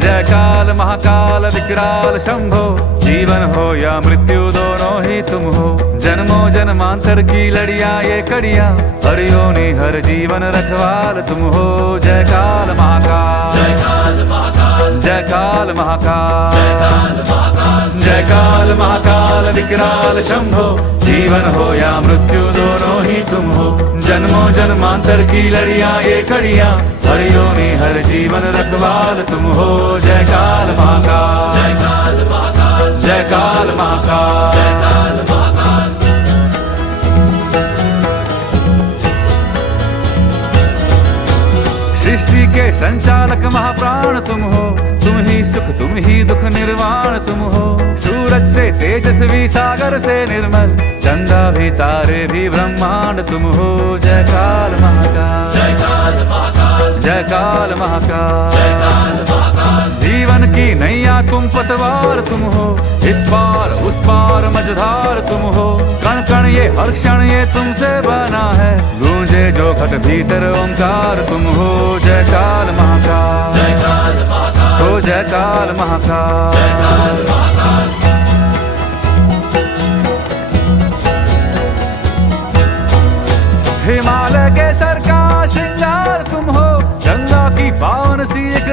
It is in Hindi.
जय काल महाकाल विकराल शंभो, जीवन हो या मृत्यु दोनों ही तुम हो। जन्मों जन्मांतर की लड़ियां ये कड़ियां, हर योनि हर जीवन रखवाल तुम हो। जय काल महाकाल, जय काल महाकाल, जय काल महाकाल, जय काल महाकाल, जय काल महाकाल विकराल शंभो, जीवन हो या मृत्यु दोनों ही तुम हो। जन्मों जन्मांतर की लड़ियां ये कड़ियां, हर योनि हर जीवन रखवाल तुम हो। जय काल महाकाल, जय काल महाकाल, जय काल महाकाल, जय काल महाकाल। सृष्टि के संचालक महाप्राण तुम हो, तुम ही सुख तुम ही दुख निर्वाण तुम हो। सूरज से तेजस्वी सागर से निर्मल, चंदा भी तारे भी ब्रह्मांड तुम हो। जय काल महाकाल, जय काल महाकाल, जय काल महाकाल, जय काल महाकाल। जीवन की नैया तुम पतवार तुम हो, इस पार उस पार मझधार तुम हो। कण कण ये हर क्षण ये तुमसे बना है, गूंजे जो घट भीतर ओंकार तुम हो। जय काल महाकाल, जय काल महाकाल, हो जय काल महाकाल, जय काल महाकाल। हिमालय के सर का श्रृंगार तुम हो, गंगा की पावन सी एक